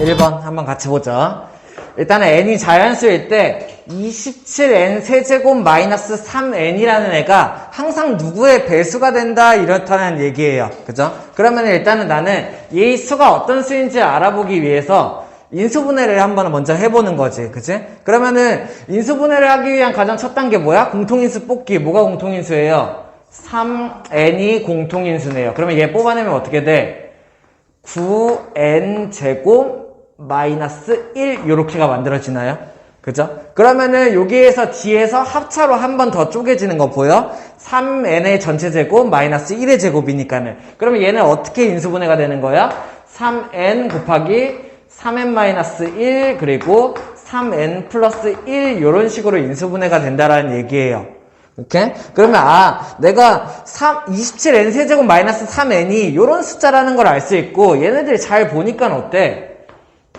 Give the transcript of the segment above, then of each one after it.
1번 한번 같이 보죠. 일단은 n이 자연수일 때 27n 세제곱 마이너스 3n이라는 애가 항상 누구의 배수가 된다 이렇다는 얘기예요. 그죠? 그러면 일단은 나는 이 수가 어떤 수인지 알아보기 위해서 인수분해를 한번 먼저 해보는 거지. 그치? 그러면은 인수분해를 하기 위한 가장 첫 단계 뭐야? 공통인수 뽑기. 뭐가 공통인수예요? 3n이 공통인수네요. 그러면 얘 뽑아내면 어떻게 돼? 9n 제곱 마이너스 1 요렇게가 만들어지나요? 그죠? 그러면은 여기에서 뒤에서 합차로 한 번 더 쪼개지는 거 보여? 3n의 전체 제곱 마이너스 1의 제곱이니까는. 그러면 얘는 어떻게 인수분해가 되는 거야? 3n 곱하기 3n 마이너스 1 그리고 3n 플러스 1 요런 식으로 인수분해가 된다라는 얘기예요. 오케이? 그러면 내가 27n 세제곱 마이너스 3n이 요런 숫자라는 걸 알 수 있고 얘네들 잘 보니까 어때?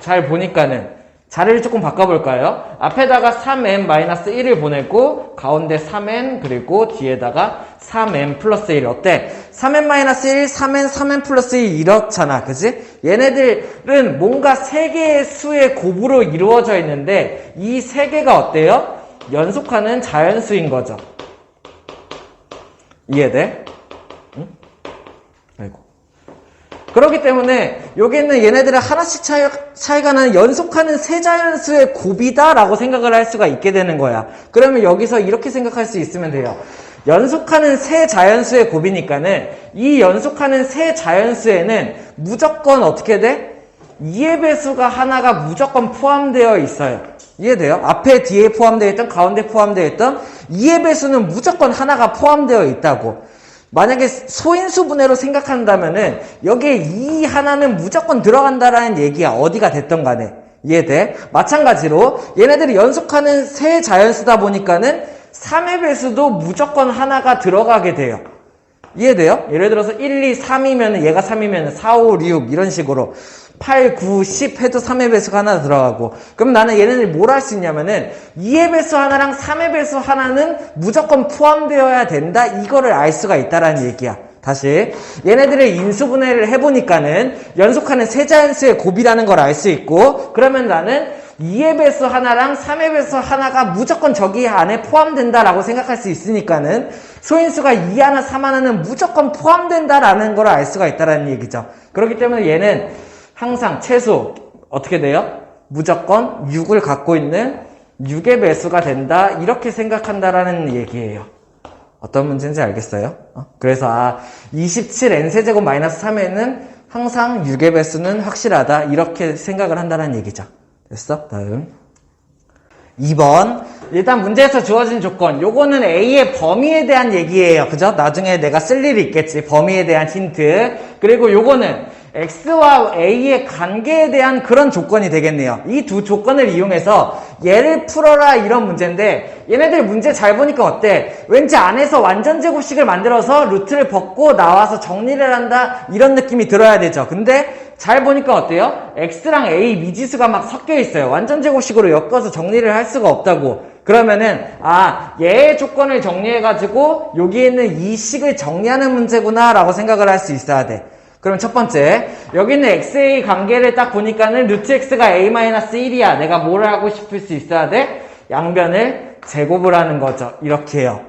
잘 보니까는 자리를 조금 바꿔볼까요? 앞에다가 3n-1을 보내고 가운데 3n 그리고 뒤에다가 3n 플러스 1 어때? 3n-1, 3n, 3n 플러스 1 이렇잖아. 그지? 얘네들은 뭔가 3개의 수의 곱으로 이루어져 있는데 이 3개가 어때요? 연속하는 자연수인 거죠. 이해돼? 응? 아이고. 그렇기 때문에 여기는 얘네들은 하나씩 차이가 나는 연속하는 세 자연수의 곱이다 라고 생각을 할 수가 있게 되는 거야. 그러면 여기서 이렇게 생각할 수 있으면 돼요. 연속하는 세 자연수의 곱이니까는 이 연속하는 세 자연수에는 무조건 어떻게 돼? 2의 배수가 하나가 무조건 포함되어 있어요. 이해돼요? 앞에 뒤에 포함되어 있던 가운데 포함되어 있던 2의 배수는 무조건 하나가 포함되어 있다고. 만약에 소인수분해로 생각한다면은 여기에 이 하나는 무조건 들어간다라는 얘기야. 어디가 됐던 간에. 이해돼? 마찬가지로 얘네들이 연속하는 세 자연수다 보니까는 3의 배수도 무조건 하나가 들어가게 돼요. 이해돼요? 예를 들어서 1, 2, 3이면 얘가 3이면 4, 5, 6 이런 식으로 8, 9, 10 해도 3의 배수가 하나 들어가고 그럼 나는 얘네들 뭘 할 수 있냐면은 2의 배수 하나랑 3의 배수 하나는 무조건 포함되어야 된다 이거를 알 수가 있다라는 얘기야. 다시 얘네들을 인수분해를 해보니까는 연속하는 세자연수의 곱이라는 걸 알 수 있고 그러면 나는 2의 배수 하나랑 3의 배수 하나가 무조건 저기 안에 포함된다라고 생각할 수 있으니까는 소인수가 2 하나 3 하나는 무조건 포함된다라는 걸 알 수가 있다라는 얘기죠. 그렇기 때문에 얘는 항상 최소 어떻게 돼요? 무조건 6을 갖고 있는 6의 배수가 된다 이렇게 생각한다라는 얘기예요. 어떤 문제인지 알겠어요? 그래서 27n 세제곱 마이너스 3에는 항상 6의 배수는 확실하다 이렇게 생각을 한다는 얘기죠. 됐어? 다음 2번 일단 문제에서 주어진 조건 요거는 A의 범위에 대한 얘기예요. 그죠? 나중에 내가 쓸 일이 있겠지. 범위에 대한 힌트. 그리고 요거는 X와 A의 관계에 대한 그런 조건이 되겠네요. 이 두 조건을 이용해서 얘를 풀어라 이런 문제인데 얘네들 문제 잘 보니까 어때? 왠지 안에서 완전 제곱식을 만들어서 루트를 벗고 나와서 정리를 한다 이런 느낌이 들어야 되죠. 근데 잘 보니까 어때요? X랑 A 미지수가 막 섞여 있어요. 완전 제곱식으로 엮어서 정리를 할 수가 없다고. 그러면은 얘의 조건을 정리해가지고 여기에 있는 이 식을 정리하는 문제구나 라고 생각을 할 수 있어야 돼. 그럼 첫 번째 여기 있는 XA 관계를 딱 보니까는 루트 X가 A-1이야. 내가 뭘 하고 싶을 수 있어야 돼? 양변을 제곱을 하는 거죠. 이렇게 해요.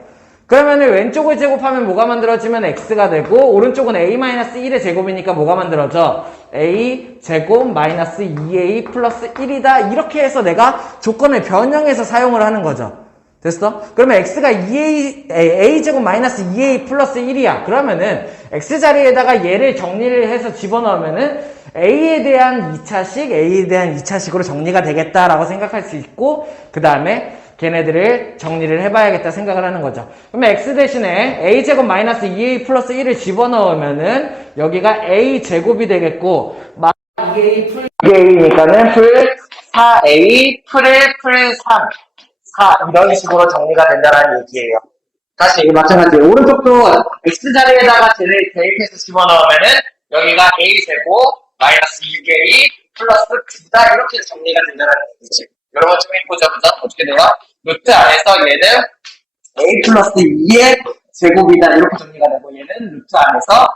그러면은 왼쪽을 제곱하면 뭐가 만들어지면 X가 되고 오른쪽은 A-1의 제곱이니까 뭐가 만들어져? A 제곱 마이너스 2A 플러스 1이다. 이렇게 해서 내가 조건을 변형해서 사용을 하는 거죠. 됐어? 그러면 X가 A 제곱 마이너스 2A 플러스 1이야. 그러면은 X 자리에다가 얘를 정리를 해서 집어넣으면은 A에 대한 2차식, A에 대한 2차식으로 정리가 되겠다라고 생각할 수 있고 그 다음에 걔네들을 정리를 해봐야겠다 생각을 하는 거죠. 그러면 X 대신에 A 제곱 마이너스 2A 플러스 1을 집어넣으면은 여기가 A 제곱이 되겠고 2A 풀 2A니까는 풀 4A 풀 3 4 이런 식으로 정리가 된다는 얘기예요. 다시 마찬가지예요. 오른쪽도 X자리에다가 쟤를 대입해서 집어넣으면은 여기가 A제곱 마이너스 6A 플러스 9다 이렇게 정리가 된다는 얘기지. 여러분 좀 해보자마자 어떻게 돼요? 루트 안에서 얘는 A 플러스 2의 제곱이다 이렇게 정리가 되고 얘는 루트 안에서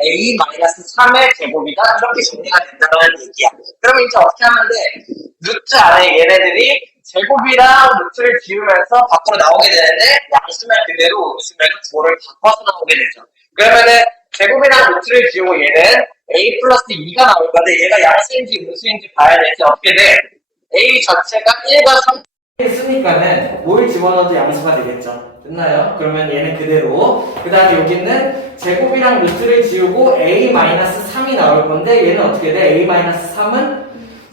A-3의 제곱이다. 이렇게 정리가 된다는 얘기야. 그러면 이제 어떻게 하면 돼? 루트 안에 얘네들이 제곱이랑 루트를 지우면서 밖으로 나오게 되는데 양수면 그대로 음수면 부호를 바꿔서 나오게 되죠. 그러면은 제곱이랑 루트를 지우고 얘는 A 플러스 2가 나올 건데 얘가 양수인지 음수인지 봐야 되지. 어떻게 돼? A 자체가 1과 3 쓰니까는 뭘 집어넣어도 양수가 되겠죠. 됐나요? 그러면 얘는 그대로. 그 다음에 여기는 제곱이랑 루트를 지우고 A-3이 나올 건데 얘는 어떻게 돼? A-3은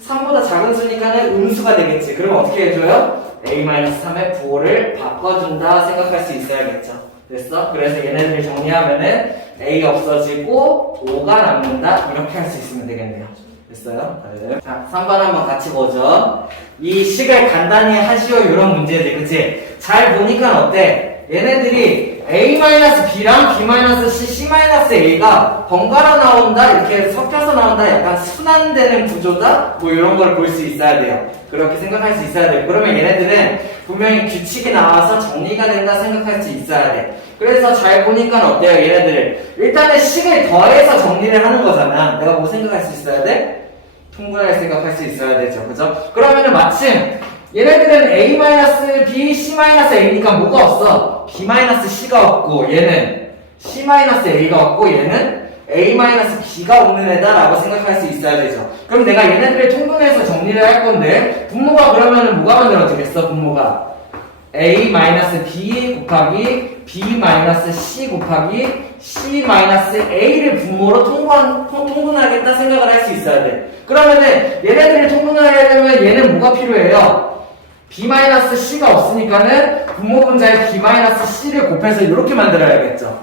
3보다 작은 수니까는 음수가 되겠지. 그럼 어떻게 해줘요? A-3의 부호를 바꿔준다 생각할 수 있어야겠죠. 됐어? 그래서 얘네들 정리하면은 A 없어지고 5가 남는다. 이렇게 할 수 있으면 되겠네요. 됐어요? 자, 3번 한번 같이 보죠. 이 식을 간단히 하시오. 이런 문제지, 그치? 잘 보니까 어때? 얘네들이 A-B랑 B-C, C-A가 번갈아 나온다, 이렇게 섞여서 나온다, 약간 순환되는 구조다? 뭐 이런 걸 볼 수 있어야 돼요. 그렇게 생각할 수 있어야 돼요. 그러면 얘네들은 분명히 규칙이 나와서 정리가 된다 생각할 수 있어야 돼. 그래서 잘 보니까 어때요, 얘네들? 일단은 식을 더해서 정리를 하는 거잖아. 내가 뭐 생각할 수 있어야 돼? 통분할 생각할 수 있어야 되죠. 그죠? 그러면은 마침 얘네들은 A-B, C-A니까 뭐가 없어? B-C가 없고 얘는 C-A가 없고 얘는 A-B가 없는 애다라고 생각할 수 있어야 되죠. 그럼 내가 얘네들을 통분해서 정리를 할 건데 분모가 그러면은 뭐가 만들어지겠어? 분모가 A-B 곱하기 B-C 곱하기 C-A를 분모로 통분하겠다 생각을 할 수 있어야 돼. 그러면은 얘네들을 통분하려면 얘는 뭐가 필요해요? B-C가 없으니까는 분모 분자에 B-C를 곱해서 이렇게 만들어야겠죠.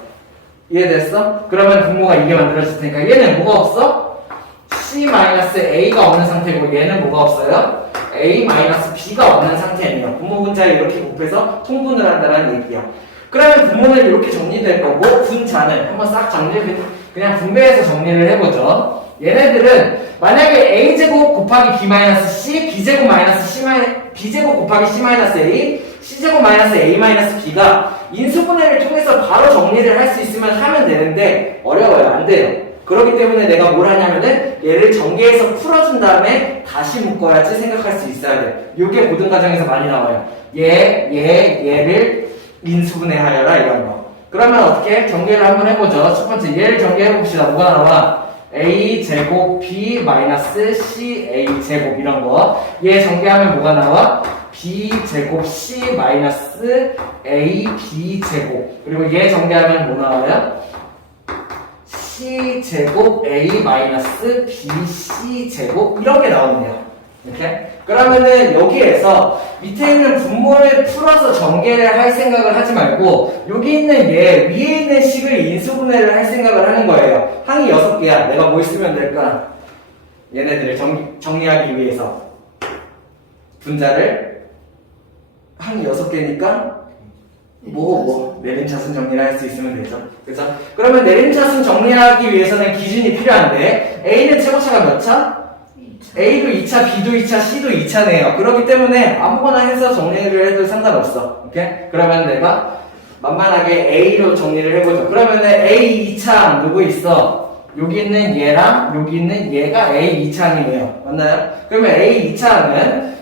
이해됐어? 그러면 분모가 이게 만들어질 테니까 얘는 뭐가 없어? C-A가 없는 상태고 얘는 뭐가 없어요? A-B가 없는 상태네요. 분모 분자에 이렇게 곱해서 통분을 한다는 얘기야. 그러면 분모는 이렇게 정리될 거고 분자는 한번 싹 그냥 분배해서 정리를 해보죠. 얘네들은 만약에 A제곱 곱하기 B-C, B제곱 B제곱 곱하기 C-A, C제곱 A-B가 인수분해를 통해서 바로 정리를 할 수 있으면 하면 되는데 어려워요. 안 돼요. 그렇기 때문에 내가 뭘 하냐면은 얘를 전개해서 풀어준 다음에 다시 묶어야지 생각할 수 있어야 돼. 요게 고등 과정에서 많이 나와요. 얘를 인수분해하여라 이런 거. 그러면 어떻게 전개를 한번 해보죠. 첫 번째 얘를 전개해봅시다. 뭐가 나와? A제곱 B 마이너스 CA제곱 이런 거. 얘 전개하면 뭐가 나와? B제곱 C 마이너스 AB제곱. 그리고 얘 전개하면 뭐 나와요? C제곱 A 마이너스 BC제곱 이런 게 나오네요. 이렇게? 그러면은 여기에서 밑에 있는 분모를 풀어서 전개를 할 생각을 하지 말고 여기 있는 얘 위에 있는 식을 인수분해를 할 생각을 하는 거예요. 항이 6개야. 내가 뭘 쓰면 될까? 얘네들을 정리하기 위해서 분자를 항이 6개니까 내림차순 정리를 할 수 있으면 되죠. 그죠? 그러면 내림차순 정리하기 위해서는 기준이 필요한데 A는 최고차가 몇 차? A도 2차, B도 2차, C도 2차네요. 그렇기 때문에 아무거나 해서 정리를 해도 상관없어. 오케이? 그러면 내가 만만하게 A로 정리를 해보죠. 그러면은 A 2창 누구 있어? 여기 있는 얘랑 여기 있는 얘가 A 2창이네요. 맞나요? 그러면 A 2창은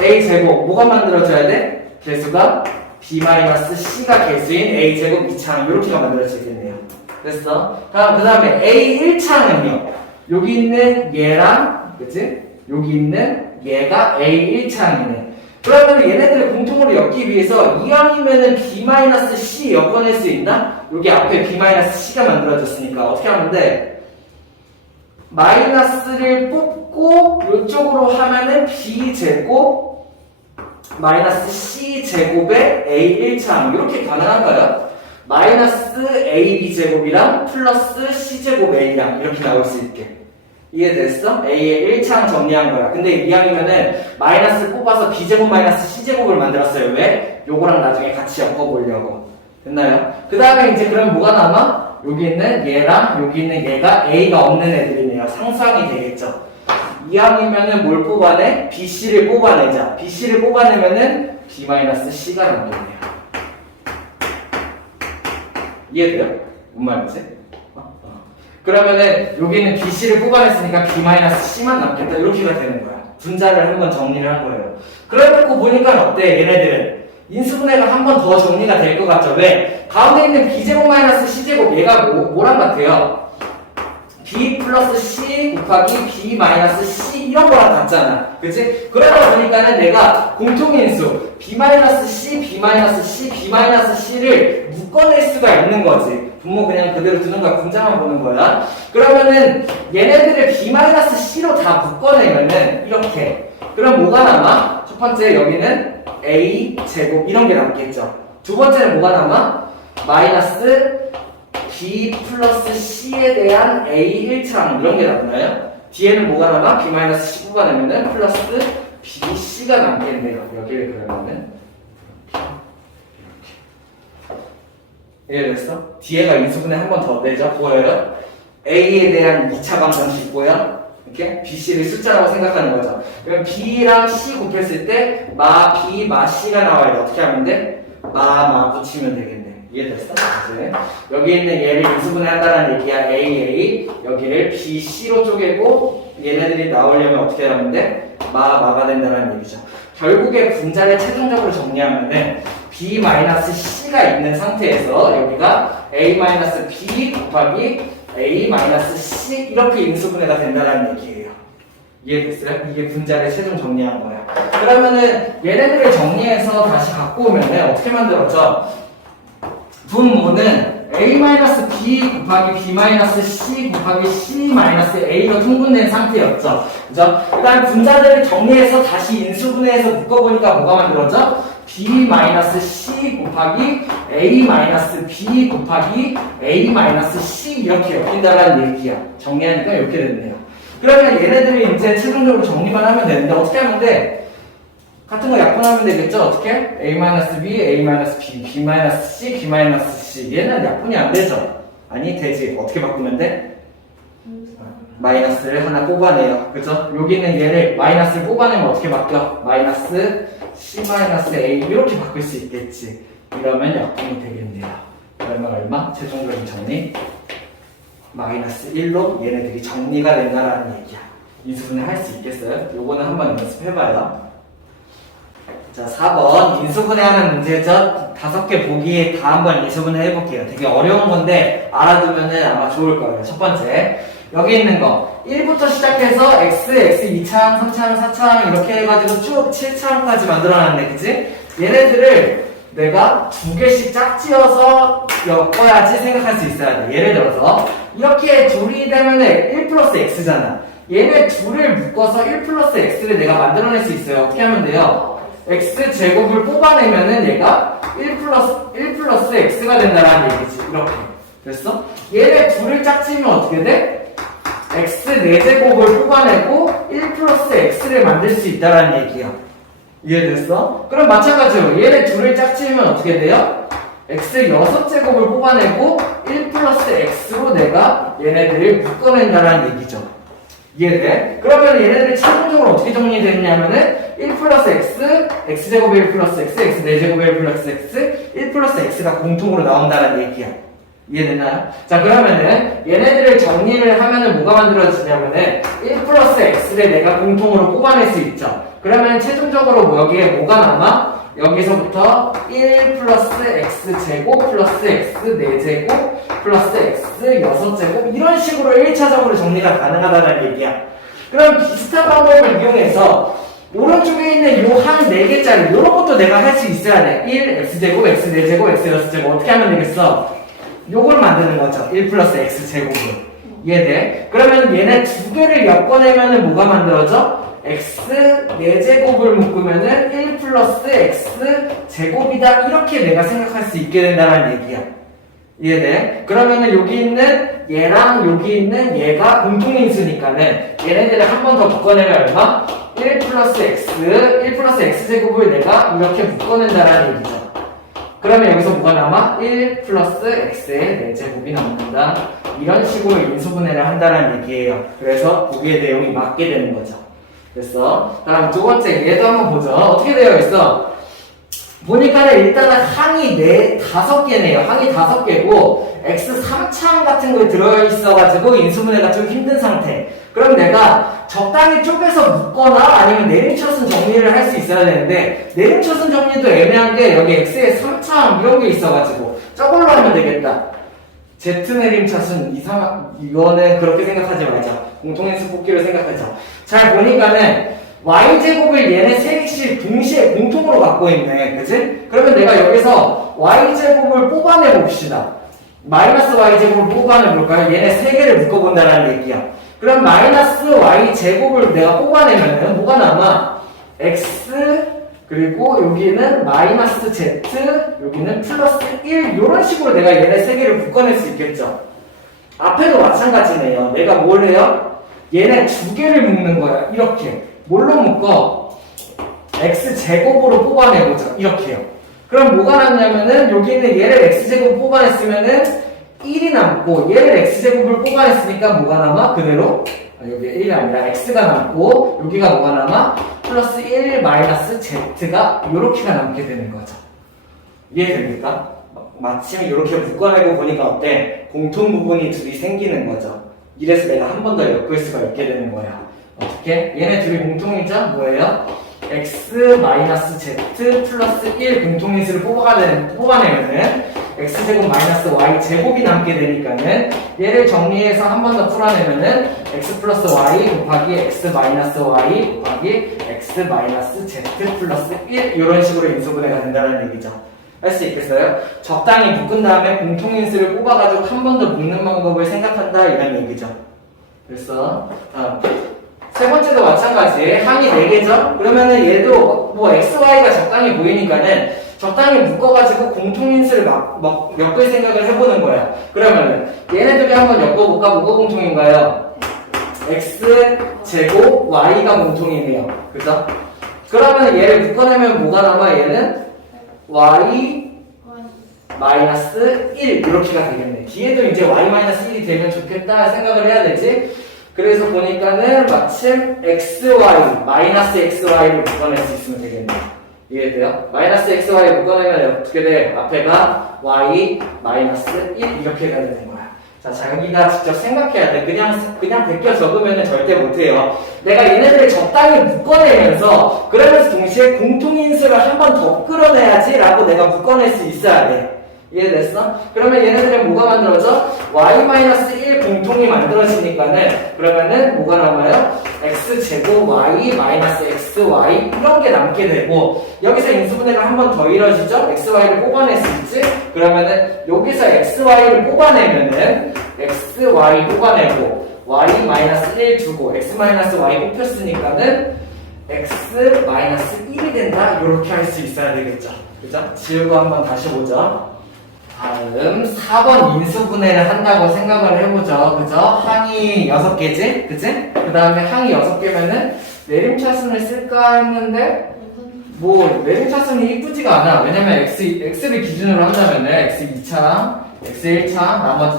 A 제곱 뭐가 만들어져야 돼? 개수가 B-C가 개수인 A제곱 2창 이렇게가 만들어지겠네요. 됐어? 그 다음에 A 1창은요. 여기 있는 얘랑 그치? 여기 있는 얘가 A 1창이네. 그러면 얘네들을 공통으로 엮기 위해서 이왕이면은 B-C 엮어낼 수 있나? 여기 앞에 B-C가 만들어졌으니까 어떻게 하면 돼? 마이너스를 뽑고 이쪽으로 하면은 B제곱 마이너스 C제곱의 A1창 이렇게 가능한가요? 마이너스 AB제곱이랑 플러스 C제곱 A랑 이렇게 나올 수 있게 이해됐어? A의 1창 정리한 거야. 근데 이왕이면은 마이너스 뽑아서 B제곱 마이너스 C제곱을 만들었어요. 왜? 요거랑 나중에 같이 엮어보려고. 됐나요? 그 다음에 이제 그럼 뭐가 남아? 여기 있는 얘랑 여기 있는 얘가 A가 없는 애들이네요. 상수항이 되겠죠. 이왕이면은 뭘 뽑아내? BC를 뽑아내자. BC를 뽑아내면은 B-C가 남겠네요. 이해돼요? 뭔 말인지? 그러면은 여기는 BC를 뽑아냈으니까 B-C만 남겠다. 이렇게가 되는 거야. 분자를 한번 정리를 한 거예요. 그래놓고 보니까 어때? 얘네들은 인수분해가 한 번 더 정리가 될 것 같죠? 왜? 가운데 있는 B제곱 마이너스 C제곱 얘가 뭐랑 같아요? B 플러스 C 곱하기 B 마이너스 C 이런 거랑 같잖아. 그치? 그러다 보니까는 내가 공통인수 B 마이너스 C, B 마이너스 C, B 마이너스 C를 묶어낼 수가 있는 거지. 분모 그냥 그대로 두는 거야. 분자만 보는 거야. 그러면은 얘네들을 B 마이너스 C로 다 묶어내면은 이렇게. 그럼 뭐가 남아? 첫 번째 여기는 A 제곱 이런 게 남겠죠. 두 번째는 뭐가 남아? 마이너스 B 플러스 C에 대한 A 1차항 이런 게 남나요? 뒤에는 뭐가 남아? B 마이너스 C 뽑아내면은 플러스 BC가 남겠네요. 여기를 그러면은 이해됐어? 뒤에가 인수분해 한 번 더 내죠? 보여요? A에 대한 2차 방정식 있고요. 이렇게 BC를 숫자라고 생각하는 거죠. 그럼 B랑 C 곱했을 때 마 B, 마 C가 나와요. 어떻게 하면 돼? 마 붙이면 되겠네. 이해됐어? 이제 여기 있는 얘를 인수분해 한다는 얘기야. A, 여기를 B, C로 쪼개고 얘네들이 나오려면 어떻게 하면 돼? 마가 된다는 얘기죠. 결국에 분자를 최종적으로 정리하면은 B-C가 있는 상태에서 여기가 A-B 곱하기 A-C 이렇게 인수분해가 된다는 얘기예요. 이해됐어요? 이게 분자를 최종 정리한 거야. 그러면은 얘네들을 정리해서 다시 갖고 오면은 어떻게 만들었죠? 분모는 A-B 곱하기 B-C 곱하기 C-A로 통분된 상태였죠. 그죠? 그 다음 분자들을 정리해서 다시 인수분해해서 묶어보니까 뭐가 만들어져? B-C 곱하기 A-B 곱하기 A-C 이렇게 엮인다라는 얘기야. 정리하니까 이렇게 됐네요. 그러면 얘네들이 이제 최종적으로 정리만 하면 되는데 어떻게 하면 돼? 같은 거 약분하면 되겠죠? 어떻게? A-B, A-B, B-C, B-C. 얘는 약분이 안 되죠? 아니, 되지. 어떻게 바꾸면 돼? 마이너스를 하나 뽑아내요. 그죠? 여기는 얘를 마이너스를 뽑아내면 어떻게 바뀌어? 마이너스 C-A 이렇게 바꿀 수 있겠지. 이러면 약분이 되겠네요. 그러면 얼마? 최종적인 정리? 마이너스 1로 얘네들이 정리가 된다라는 얘기야. 인수분해 할 수 있겠어요? 요거는 한번 연습해봐요. 자, 4번 인수분해하는 문제죠. 5개 보기 다 한번 인수분해 해볼게요. 되게 어려운 건데 알아두면은 아마 좋을 거예요. 첫 번째 여기 있는 거 1부터 시작해서 X, 2차항, 3차항, 4차항 이렇게 해가지고 쭉 7차항까지 만들어놨네. 그치? 얘네들을 내가 2개씩 짝지어서 엮어야지 생각할 수 있어야 돼. 예를 들어서 이렇게 둘이 되면은 1 플러스 X잖아. 얘네 둘을 묶어서 1 플러스 X를 내가 만들어낼 수 있어요. 어떻게 하면 돼요? X제곱을 뽑아내면은 얘가 1 플러스 X가 된다라는 얘기지. 이렇게. 됐어? 얘네 둘을 짝지면 어떻게 돼? X 4제곱을 뽑아내고 1 플러스 X를 만들 수 있다라는 얘기야. 이해됐어? 그럼 마찬가지로 얘네 둘을 짝지면 어떻게 돼요? X 6제곱을 뽑아내고 1 플러스 X로 내가 얘네들을 묶어낸다라는 얘기죠. 이해돼? 그러면 얘네들이 최종적으로 어떻게 정리되느냐면은 1 플러스 X, X제곱이 1 플러스 X, X 4제곱이 1 플러스 X, 1 플러스 X가 공통으로 나온다는 얘기야. 이해됐나요? 자, 그러면은 얘네들을 정리를 하면은 뭐가 만들어지냐면은 1 플러스 X를 내가 공통으로 뽑아낼 수 있죠. 그러면 최종적으로 여기에 뭐가 남아? 여기서부터 1 플러스 X제곱 플러스 X 4제곱 플러스 X 6제곱 이런 식으로 1차적으로 정리가 가능하다는 얘기야. 그럼 비슷한 방법을 이용해서 오른쪽에 있는 요 한 4개짜리 요런 것도 내가 할 수 있어야 돼. 1 X제곱 X 4제곱 X 6제곱 어떻게 하면 되겠어? 요걸 만드는 거죠. 1 플러스 X제곱을. 이해돼? 그러면 얘네 2개를 엮어내면은 뭐가 만들어져? X 4제곱을 묶으면은 1 플러스 X 제곱이다. 이렇게 내가 생각할 수 있게 된다는 얘기야. 이해돼? 그러면은 여기 있는 얘랑 여기 있는 얘가 공통인수니까는 얘네들을 한 번 더 묶어내면 얼마? 1 플러스 X제곱을 내가 이렇게 묶어낸다라는 얘기죠. 그러면 여기서 뭐가 남아? 1 플러스 X의 4제곱이 남는다. 이런 식으로 인수분해를 한다는 얘기예요. 그래서 보기의 내용이 맞게 되는 거죠. 됐어? 다음 두 번째 얘도 한번 보죠. 어떻게 되어 있어? 보니까는 일단은 항이 5개네요. 항이 5개고 x 3차항 같은 거 들어있어가지고 인수분해가 좀 힘든 상태. 그럼 내가 적당히 쪼개서 묶거나 아니면 내림차순 정리를 할 수 있어야 되는데 내림차순 정리도 애매한 게 여기 x의 3차항 이런 게 있어가지고 저걸로 하면 되겠다. z 내림차순 이거는 그렇게 생각하지 말자. 공통인수 뽑기로 생각하자. 잘 보니까는 y제곱을 얘네 3개씩 동시에 공통으로 갖고 있네. 그치? 그러면 내가 여기서 y제곱을 뽑아내 봅시다. 마이너스 y제곱을 뽑아내 볼까요? 얘네 3개를 묶어본다는 얘기야. 그럼 마이너스 y제곱을 내가 뽑아내면은 뭐가 남아? x 그리고 여기는 마이너스 z 여기는 플러스 1 이런 식으로 내가 얘네 3개를 묶어낼 수 있겠죠. 앞에도 마찬가지네요. 내가 뭘 해요? 얘네 2개를 묶는 거야. 이렇게. 뭘로 묶어? x제곱으로 뽑아내보자. 이렇게요. 그럼 뭐가 남냐면은 여기 있는 얘를 x제곱 뽑아냈으면은 1이 남고 얘를 x제곱을 뽑아냈으니까 뭐가 남아? 그대로 여기 1이 아니라 x가 남고 여기가 뭐가 남아? 플러스 1 마이너스 z가 이렇게가 남게 되는 거죠. 이해됩니까? 마침 이렇게 묶어내고 보니까 어때? 공통 부분이 둘이 생기는 거죠. 이래서 내가 한 번 더 엮을 수가 있게 되는 거야. 어떻게? 얘네 둘이 공통이죠? 뭐예요? x 마이너스 z 플러스 1 공통인수를 뽑아내면은 x제곱 마이너스 y제곱이 남게 되니까는 얘를 정리해서 한 번 더 풀어내면은 x 플러스 y 곱하기 x 마이너스 y 곱하기 x 마이너스 z 플러스 1 이런 식으로 인수분해가 된다는 얘기죠. 할 수 있겠어요? 적당히 묶은 다음에 공통인수를 뽑아가지고 한 번 더 묶는 방법을 생각한다 이런 얘기죠. 그래서 세 번째도 마찬가지. 항이 4개죠? 그러면은 얘도 뭐 xy가 적당히 보이니까는 적당히 묶어가지고 공통인수를 엮을 생각을 해보는 거야. 그러면은 얘네들이 한번 엮어볼까? 뭐가 공통인가요? x제곱 y가 공통이네요. 그죠? 그러면 얘를 묶어내면 뭐가 남아? 얘는 y 마이너스 1 이렇게가 되겠네. 뒤에도 이제 y 마이너스 1이 되면 좋겠다 생각을 해야 되지. 그래서 보니까는 마침 xy 마이너스 xy를 묶어낼 수 있으면 되겠네. 이해돼요? 마이너스 xy 묶어내면 어떻게 돼? 앞에가 y 마이너스 1 이렇게 가야 되는 거야. 자, 자기가 직접 생각해야 돼. 그냥 베껴 적으면 절대 못해요. 내가 얘네들을 적당히 묶어내면서 그러면서 동시에 공통인수를 한 번 더 끌어내야지 라고 내가 묶어낼 수 있어야 돼. 이해됐어? 그러면 얘네들은 뭐가 만들어져? y-1 공통이 만들어지니까는 그러면은 뭐가 남아요? x제곱 y 마이너스 xy 이런 게 남게 되고 여기서 인수분해가 한 번 더 이루어지죠? xy를 뽑아낼 수 있지? 그러면은 여기서 xy를 뽑아내면은 xy 뽑아내고 y 마이너스 1 두고 x 마이너스 y 뽑혔으니까는 x 마이너스 1이 된다 이렇게 할 수 있어야 되겠죠? 그죠? 지우고 한번 다시 보죠. 다음 4번 인수분해를 한다고 생각을 해보죠. 그죠? 항이 6개지? 그치? 그 다음에 항이 6개면은 내림차순을 쓸까 했는데 뭐 내림차순이 이쁘지가 않아. 왜냐면 x를 기준으로 한다면은 x2차, x1차 나머지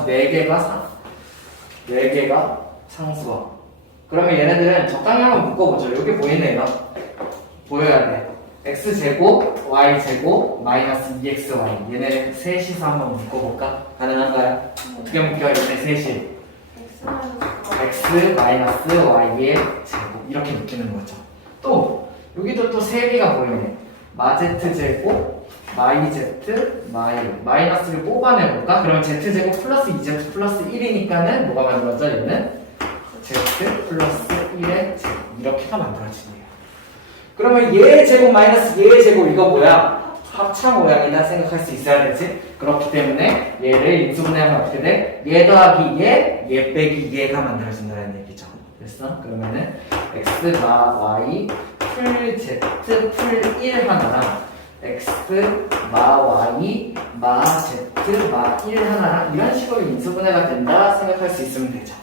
4개가 상수어. 그러면 얘네들은 적당히 한번 묶어보죠. 여기 보이네요. 보여야 돼. x제곱, y제곱, 마이너스 2xy 얘네 셋이서 한번 묶어볼까? 가능한가요? 어떻게 묶여요? 얘네 셋이 x 마이너스 y의 제곱 이렇게 묶이는 거죠. 또 여기도 또 3개가 보이네. 마제트제곱, 마이제트, 마이너스를 뽑아내볼까? 그러면 z제곱 플러스 2z 플러스 1이니까는 뭐가 만들어져? 얘는 z 플러스 1의 제곱 이렇게가 만들어지네요. 그러면 얘의 제곱 마이너스 얘의 제곱 이거 뭐야? 합차 모양이다 생각할 수 있어야 되지? 그렇기 때문에 얘를 인수분해하면 어떻게 돼? 얘 더하기 얘 빼기 얘가 만들어진다는 얘기죠. 됐어? 그러면은 x 마 y 풀 z 풀 1 하나랑 x 마 y 마 z 마 1 하나랑 이런 식으로 인수분해가 된다 생각할 수 있으면 되죠.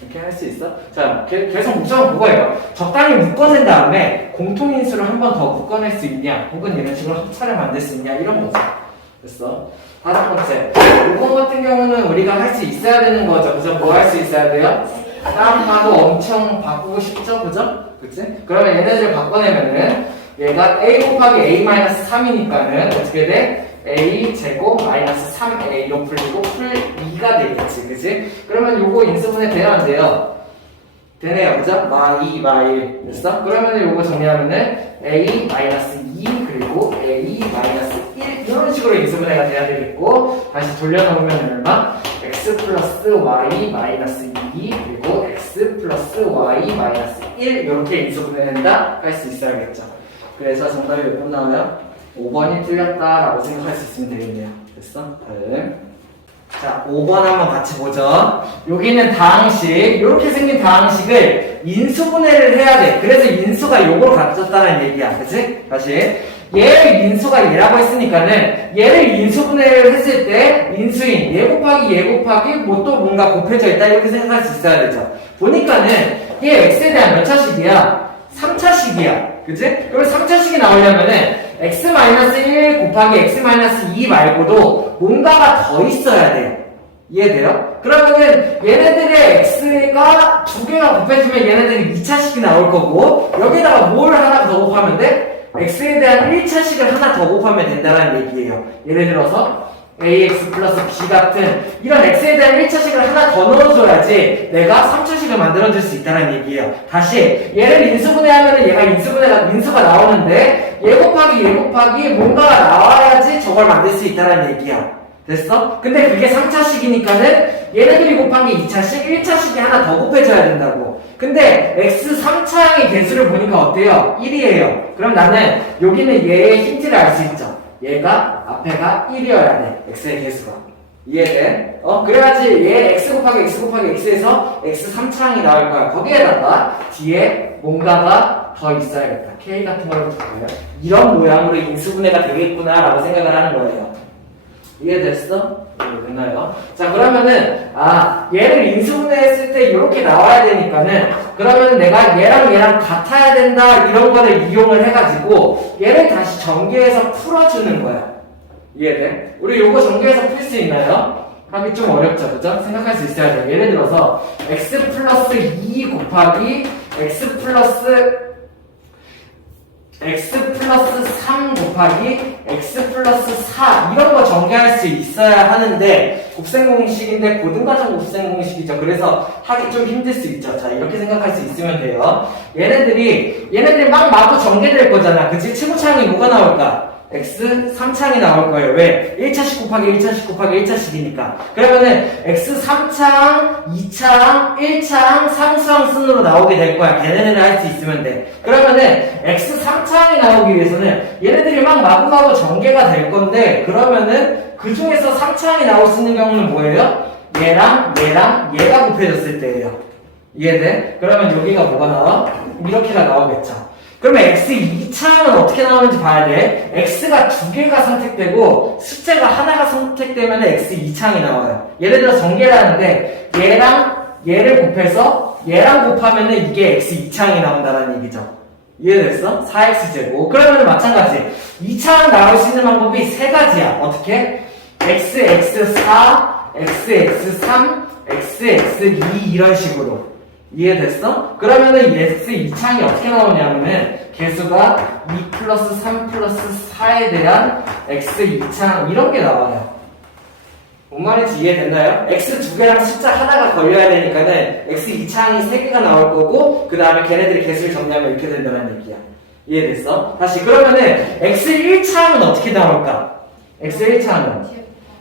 이렇게 할 수 있어? 자, 계속 목적은 그거예요. 적당히 묶어낸 다음에 공통인수를 한 번 더 묶어낼 수 있냐, 혹은 이런 식으로 합차를 만들 수 있냐, 이런 거죠. 됐어? 5번째. 이번 같은 경우는 우리가 할 수 있어야 되는 거죠. 그죠? 뭐 할 수 있어야 돼요? 딱 봐도 엄청 바꾸고 싶죠? 그죠? 그치? 그러면 얘네들을 바꿔내면은 얘가 a 곱하기 a 마이너스 3이니까는 어떻게 돼? a 제곱 마이너스 3a로 풀리고 풀 2가 되겠지, 그치? 그러면 요거 인수분해 돼요, 안 돼요? 되네요, 그죠? 마이, 마일. 됐어? 그러면 요거 정리하면은 a 마이너스 2 그리고 a 마이너스 1 이런 식으로 인수분해가 돼야 되겠고, 다시 돌려놓으면 얼마? x 플러스 y 마이너스 2 그리고 x 플러스 y 마이너스 1 이렇게 인수분해 된다 할 수 있어야겠죠. 그래서 정답이 몇 번 나와요? 5번이 틀렸다라고 생각할 수 있으면 되겠네요. 됐어? 다음. 자, 5번 한번 같이 보죠. 여기는 다항식, 이렇게 생긴 다항식을 인수분해를 해야 돼. 그래서 인수가 요걸 갖췄다는 얘기야. 그치? 다시. 얘를 인수가 얘라고 했으니까는 얘를 인수분해를 했을 때 인수인 얘 곱하기 뭐 또 뭔가 곱해져 있다 이렇게 생각할 수 있어야 되죠. 보니까는 얘 x에 대한 몇 차식이야? 3차식이야. 그치? 그럼 3차식이 나오려면은 x-1 곱하기 x-2 말고도 뭔가가 더 있어야 돼요. 이해돼요? 그러면은 얘네들의 x가 두 개가 곱해지면 얘네들이 2차식이 나올 거고 여기다가 뭘 하나 더 곱하면 돼? x에 대한 1차식을 하나 더 곱하면 된다는 얘기예요. 예를 들어서 ax 플러스 b 같은 이런 x에 대한 1차식을 하나 더 넣어줘야지 내가 3차식을 만들어줄 수 있다는 얘기예요. 다시 얘를 인수분해하면은 얘가 인수가 나오는데 얘 곱하기 뭔가가 나와야지 저걸 만들 수 있다는 얘기야. 됐어? 근데 그게 3차식이니까는 얘네들이 곱한 게 2차식, 1차식이 하나 더 곱해줘야 된다고. 근데 x 3차항의 개수를 보니까 어때요? 1이에요. 그럼 나는 여기는 얘의 힌트를 알 수 있죠. 얘가 앞에가 1이어야 돼. x의 개수가. 이해돼? 그래야지 얘 x 곱하기 x에서 x 3차항이 나올 거야. 거기에다가 뒤에 뭔가가 더 있어야겠다. k 같은 걸 볼까요? 이런 모양으로 인수분해가 되겠구나라고 생각을 하는 거예요. 이해됐어? 됐나요? 자, 그러면은, 얘를 인수분해했을 때 이렇게 나와야 되니까는, 그러면 내가 얘랑 같아야 된다, 이런 거를 이용을 해가지고, 얘를 다시 전개해서 풀어주는 거야. 이해돼? 우리 요거 전개해서 풀 수 있나요? 하기 좀 어렵죠, 그죠? 생각할 수 있어야 돼요. 예를 들어서, x 플러스 2 곱하기 x 플러스 3 곱하기 x 플러스 4 이런 거 전개할 수 있어야 하는데 곱셈공식인데 고등과정 곱셈공식이죠. 그래서 하기 좀 힘들 수 있죠. 자, 이렇게 생각할 수 있으면 돼요. 얘네들이 막 마구 전개될 거잖아. 그치? 최고차항이 뭐가 나올까? x 3차항이 나올 거예요. 왜? 1차식 곱하기 1차식이니까. 그러면은 x 3차항, 2차항, 1차항, 상수항 순으로 나오게 될 거야. 걔네들을 할 수 있으면 돼. 그러면은 x 3차항이 나오기 위해서는 얘네들이 막 마구마구 전개가 될 건데 그러면은 그 중에서 3차항이 나올 수 있는 경우는 뭐예요? 얘랑 얘가 곱해졌을 때예요. 이해돼? 그러면 여기가 뭐가 나와? 이렇게가 나오겠죠. 그러면 x 2차항은 어떻게 나오는지 봐야 돼. x가 두 개가 선택되고 숫자가 하나가 선택되면 x 2차항이 나와요. 예를 들어 전개를 하는데 얘랑 얘를 곱해서 얘랑 곱하면은 이게 x 2차항이 나온다는 얘기죠. 이해됐어? 4x제곱. 그러면 마찬가지 2차항 나올 수 있는 방법이 세 가지야. 어떻게? xx4, xx3, xx2 이런 식으로. 이해됐어? 그러면은 x 2차항이 어떻게 나오냐면은 개수가 2 플러스 3 플러스 4에 대한 x 2차항 이런 게 나와요. 뭔 말인지 이해됐나요? x 두 개랑 숫자 하나가 걸려야 되니까는 x 2차항이 3개가 나올 거고 그 다음에 걔네들이 개수를 정리하면 이렇게 된다는 얘기야. 이해됐어? 다시 그러면은 x 1차항은 어떻게 나올까? x 1차항은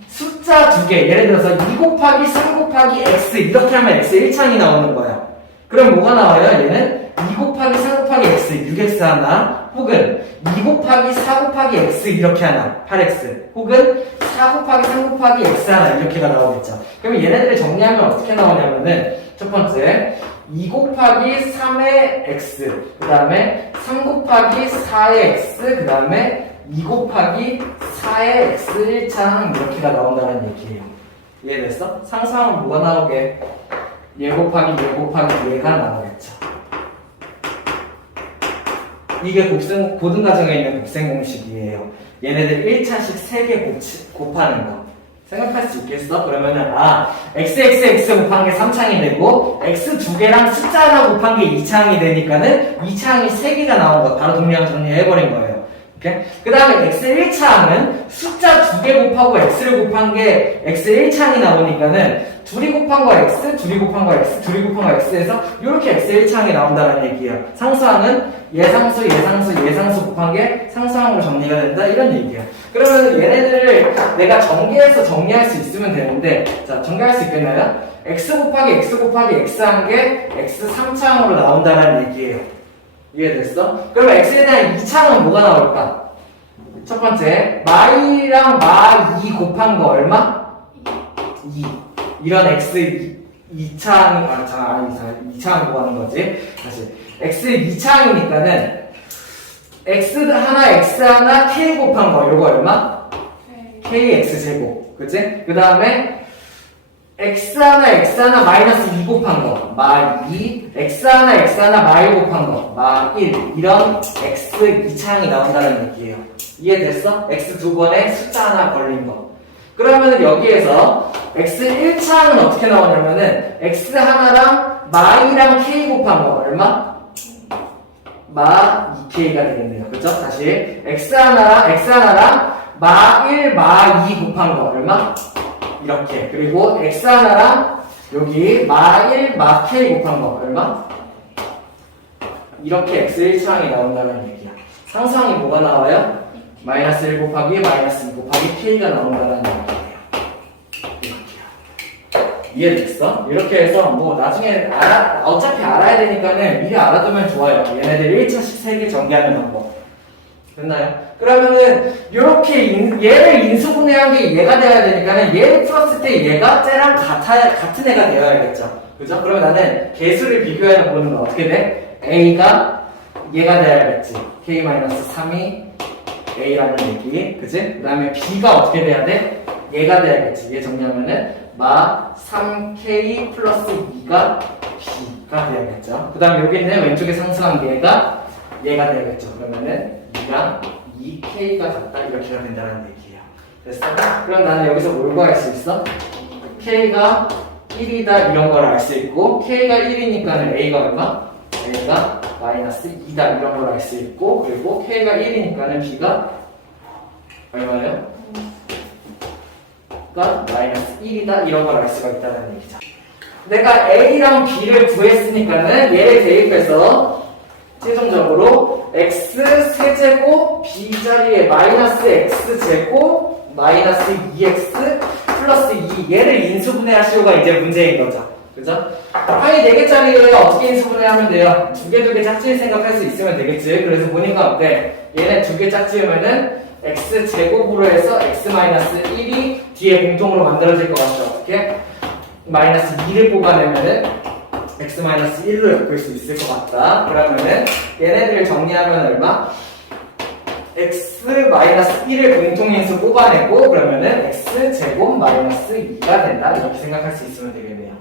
숫자 두 개, 예를 들어서 2 곱하기 3 곱하기 x 이렇게 하면 x 1차항이 나오는 거야. 그럼 뭐가 나와요? 얘는 2 곱하기 3 곱하기 x 6x 하나 혹은 2 곱하기 4 곱하기 x 이렇게 하나 8x 혹은 4 곱하기 3 곱하기 x 하나 이렇게가 나오겠죠. 그럼 얘네들을 정리하면 어떻게 나오냐면은 첫 번째 2 곱하기 3의 x 그 다음에 3 곱하기 4의 x 그 다음에 2 곱하기 4의 x 1차항 이렇게가 나온다는 얘기예요. 이해됐어? 상수항은 뭐가 나오게? 얘 곱하기 얘가 나오겠죠. 이게 고등과정에 있는 곱셈 공식이에요. 얘네들 1차식 3개 곱하는 거. 생각할 수 있겠어? 그러면은 xxx 곱한 게 3창이 되고 x 두 개랑 숫자 하나 곱한 게 2창이 되니까는 2창이 3개가 나온 거 바로 동량 정리해버린 거예요. 오케이? 그 다음에 x 1창은 숫자 두 개 곱하고 x를 곱한 게 x 1창이 나오니까는 둘이 곱한 거 x, 둘이 곱한 거 x, 둘이 곱한 거 x에서 이렇게 x 1창이 나온다는 얘기예요. 상수항은 예상수, 예상수, 예상수 곱한 게 상수항으로 정리가 된다 이런 얘기예요. 그러면 얘네들을 내가 전개해서 정리할 수 있으면 되는데, 자, 정리할 수 있겠나요? x 곱하기 x 곱하기 x 한 게 x 3창으로 나온다는 얘기예요. 이해됐어? 그러면 x에 대한 2창은 뭐가 나올까? 첫 번째, 마이랑 마2 곱한 거 얼마? 2. 이런 x 2창, 2창 구하는 거지. 다시. x 2창이니까는 x 하나 k 곱한 거 요거 얼마? kx 제곱. 그치? 그 다음에 x 하나 마이너스 2 곱한 거 마 2, x 하나 마 1 곱한 거 마 1. 이런 x 2창이 나온다는 얘기예요. 이해됐어? x 두 번에 숫자 하나 걸린 거. 그러면 여기에서 x 1창은 어떻게 나오냐면은 x 하나랑 마 2랑 k 곱한 거 얼마? 마 2k가 되겠네요. 그쵸? 다시 x 하나랑 마 1, 마 2 곱한 거 얼마? 이렇게. 그리고 x 하나랑 여기 마 1, 마 k 곱한 거 얼마? 이렇게 x 1창이 나온다는 얘기야. 상수항이 뭐가 나와요? 마이너스 1 곱하기 마이너스 2 곱하기 k가 나온다는 얘기예요. 이해됐어? 이렇게 해서 뭐 나중에 어차피 알아야 되니까는 미리 알아두면 좋아요. 얘네들 1차씩 3개 전개하는 방법. 됐나요? 그러면은 요렇게 얘를 인수분해한 게 얘가 돼야 되니까는 얘를 풀었을 때 얘가 쟤랑 같은 애가 되어야겠죠. 그죠? 그러면 나는 개수를 비교해서 보는 건 어떻게 돼? A가 얘가 돼야겠지. K-3이 A라는 얘기. 그치? 그 다음에 B가 어떻게 돼야 돼? 얘가 돼야겠지. 얘 정리하면은 마 3K 플러스 2가 B가 돼야겠죠. 그 다음에 여기 있는 왼쪽에 상수한 얘가 돼야겠죠. 그러면은 2랑 2K가 같다 이렇게가 된다는 얘기예요. 됐어? 그럼 나는 여기서 뭘 구할 수 있어? K가 1이다 이런 걸 알 수 있고 K가 1이니까는 A가 얼마? A가 마이너스 2다 이런 걸 알 수 있고 그리고 K가 1이니까는 B가 얼마예요? 가 마이너스 1이다 이런 걸 알 수가 있다는 얘기죠. 내가 A랑 B를 구했으니까는 얘를 대입해서 최종적으로 x 세제곱 b 자리에 마이너스 x 제곱 마이너스 2x 플러스 2 얘를 인수분해하시오가 이제 문제인 거죠. 그죠? 항이 4개짜리에 어떻게 인수분해하면 돼요? 두 개 짝지을 생각할 수 있으면 되겠지. 그래서 보니까 어때? 얘네 2개 짝지으면은 x 제곱으로 해서 x 마이너스 1이 뒤에 공통으로 만들어질 것 같죠. 어떻게? 마이너스 2를 뽑아내면은 x-1로 엮을 수 있을 것 같다. 그러면은 얘네들을 정리하면 얼마? x-1을 공통인수 뽑아내고 그러면은 x제곱 마이너스 2가 된다. 이렇게 생각할 수 있으면 되겠네요.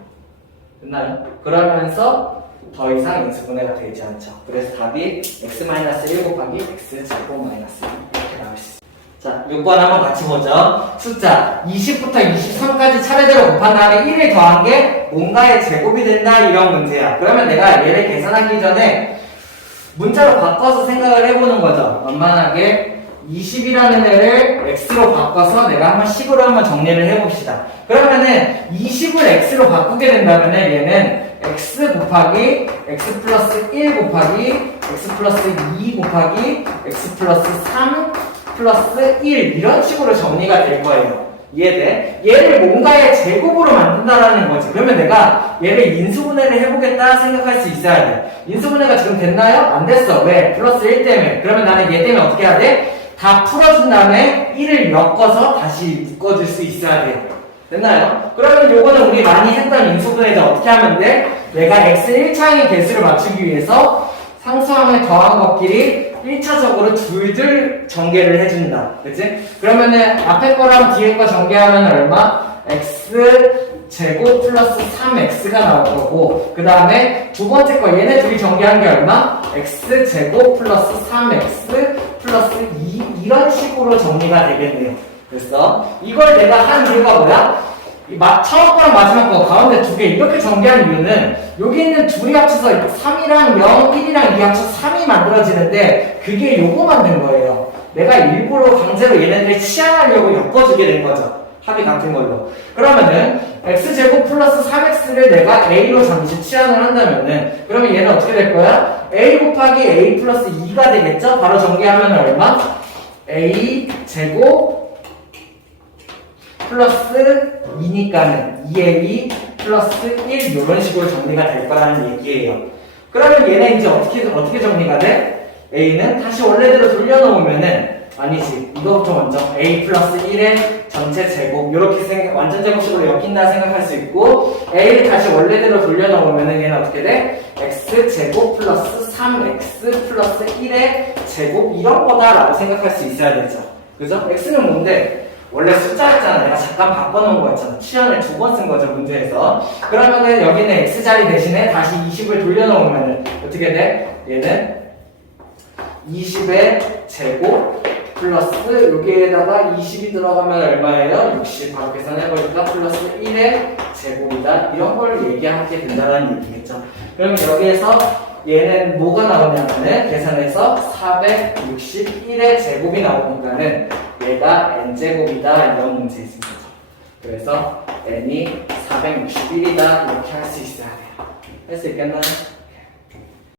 됐나요? 그러면서 더 이상 인수분해가 되지 않죠. 그래서 답이 x-1 곱하기 x제곱 마이너스 2 이렇게 나올 수 있습니다. 자, 6번 한번 같이 보죠. 숫자 20부터 23까지 차례대로 곱한 다음에 1을 더한 게 뭔가의 제곱이 된다 이런 문제야. 그러면 내가 얘를 계산하기 전에 문자로 바꿔서 생각을 해보는 거죠. 만만하게 20이라는 애를 x로 바꿔서 내가 한번 식으로 한번 정리를 해봅시다. 그러면은 20을 x로 바꾸게 된다면은 얘는 x 곱하기 x 플러스 1 곱하기 x 플러스 2 곱하기 x 플러스 3 플러스 1 이런 식으로 정리가 될 거예요. 이해돼? 얘를 뭔가의 제곱으로 만든다라는 거지. 그러면 내가 얘를 인수분해를 해보겠다 생각할 수 있어야 돼. 인수분해가 지금 됐나요? 안 됐어. 왜? 플러스 1 때문에. 그러면 나는 얘 때문에 어떻게 해야 돼? 다 풀어준 다음에 1을 엮어서 다시 묶어줄 수 있어야 돼요. 됐나요? 그러면 요거는 우리 많이 했던 인수분해를 어떻게 하면 돼? 내가 x 1창의 개수를 맞추기 위해서 상수항을 더한 것끼리 1차적으로 둘둘 전개를 해준다. 그치? 그러면은 앞에 거랑 뒤에 거 전개하면 얼마? x 제곱 플러스 3x가 나올 거고 그 다음에 두 번째 거 얘네 둘이 전개한 게 얼마? x 제곱 플러스 3x 플러스 2 이런 식으로 정리가 되겠네요. 됐어? 이걸 내가 한 이유가 뭐야? 처음 거랑 마지막 거 가운데 두 개 이렇게 전개한 이유는 여기 있는 둘이 합쳐서 3이랑 0, 1이랑 2 합쳐서 3이 만들어지는데 그게 요거 만든 거예요. 내가 일부러 강제로 얘네들 치환하려고 엮어주게 된 거죠. 합이 같은 걸로. 그러면은 x제곱 플러스 3x를 내가 a로 잠시 치환을 한다면은 그러면 얘는 어떻게 될 거야? a 곱하기 a 플러스 2가 되겠죠? 바로 전개하면 얼마? a 제곱 플러스 2니까는 2a 플러스 1 이런 식으로 정리가 될 거라는 얘기예요. 그러면 얘네 이제 어떻게 정리가 돼? a는 다시 원래대로 돌려놓으면은 아니지. 이거부터 먼저 a 플러스 1의 전체 제곱 이렇게 완전 제곱식으로 엮인다 생각할 수 있고 a를 다시 원래대로 돌려놓으면은 얘는 어떻게 돼? x 제곱 플러스 3x 플러스 1의 제곱 이런 거다라고 생각할 수 있어야 되죠. 그죠? x는 뭔데? 원래 숫자였잖아. 내가 잠깐 바꿔놓은 거였잖아. 치환을 2번 쓴 거죠, 문제에서. 그러면은 여기는 x자리 대신에 다시 20을 돌려놓으면은 어떻게 돼? 얘는 20의 제곱 플러스 여기에다가 20이 들어가면 얼마예요? 60 바로 계산해보니까 플러스 1의 제곱이다. 이런 걸 얘기하게 된다는 얘기겠죠. 그럼 여기에서 얘는 뭐가 나오냐면은 계산해서 461의 제곱이 나오니까는 얘가 n제곱이다 이런 문제 있습니다. 그래서 n이 461이다 이렇게 할 수 있어야 돼요. 할 수 있겠나요?